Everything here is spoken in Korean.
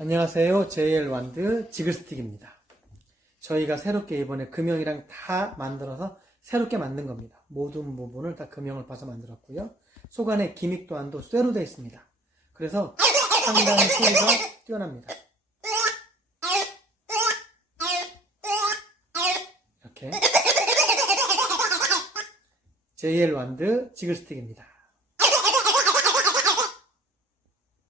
안녕하세요. JL 완드 지글스틱입니다. 저희가 새롭게 이번에 금형이랑 다 만들어서 새롭게 만든 겁니다. 모든 부분을 다 금형을 봐서 만들었고요. 속안에 기믹 또한도 쇠로 되어 있습니다. 그래서 상당히 소리가 뛰어납니다. 이렇게 JL 완드 지글스틱입니다.